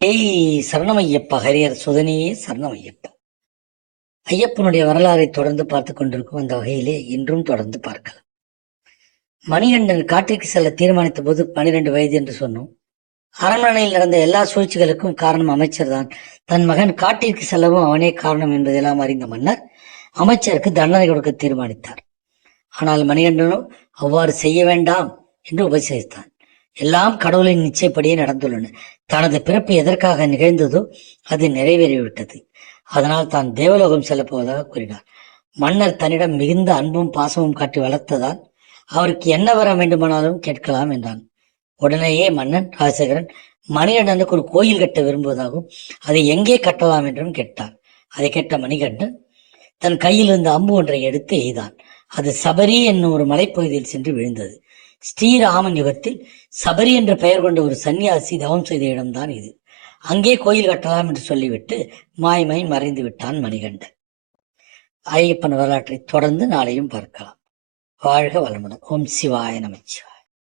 சரணமையப்பா ஹரியர் சுதனியே சரணமையப்பா. ஐயப்பனுடைய வரலாறை தொடர்ந்து பார்த்து கொண்டிருக்கும் அந்த வகையிலே இன்றும் தொடர்ந்து பார்க்கலாம். மணிகண்டன் காட்டிற்கு செல்ல தீர்மானித்த போது 12 வயது என்று சொன்னோம். அரண்மனையில் நடந்த எல்லா சூழ்ச்சிகளுக்கும் காரணம் அமைச்சர் தான். தன் மகன் காட்டிற்கு செல்லவும் அவனே காரணம் என்பதெல்லாம் அறிந்த மன்னர் அமைச்சருக்கு தண்டனை கொடுக்க தீர்மானித்தார். ஆனால் மணிகண்டனோ அவ்வாறு செய்ய வேண்டாம் என்று உபசரித்தான். எல்லாம் கடவுளின் நிச்சயப்படியே நடந்துள்ளன. தனது பிறப்பு எதற்காக நிகழ்ந்ததோ அது நிறைவேறிவிட்டது. அதனால் தான் தேவலோகம் செல்லப் போவதாக கூறினார். மன்னர் தன்னிடம் மிகுந்த அன்பும் பாசமும் காட்டி வளர்த்ததால் அவருக்கு என்ன வர வேண்டுமானாலும் கேட்கலாம் என்றான். உடனேயே மன்னன் ராஜசேகரன் மணிகண்டனுக்கு ஒரு கோயில் கட்ட விரும்புவதாகவும் அதை எங்கே கட்டலாம் என்றும் கேட்டார். அதை கேட்ட மணிகண்டன் தன் கையில் இருந்த அம்பு ஒன்றை எடுத்து எய்தான். அது சபரி என்னும் ஒரு மலைப்பகுதியில் சென்று விழுந்தது. ஸ்ரீராமன் யுகத்தில் சபரி என்ற பெயர் கொண்ட ஒரு சன்னியாசி தவம் செய்த இடம்தான் இது. அங்கே கோயில் கட்டலாம் என்று சொல்லிவிட்டு மாய்மை மறைந்து விட்டான் மணிகண்டன். ஐயப்பன் வரலாற்றை தொடர்ந்து நாளையும் பார்க்கலாம். வாழ்க வளமுடன். ஓம் சிவாய நமச்சிவாய.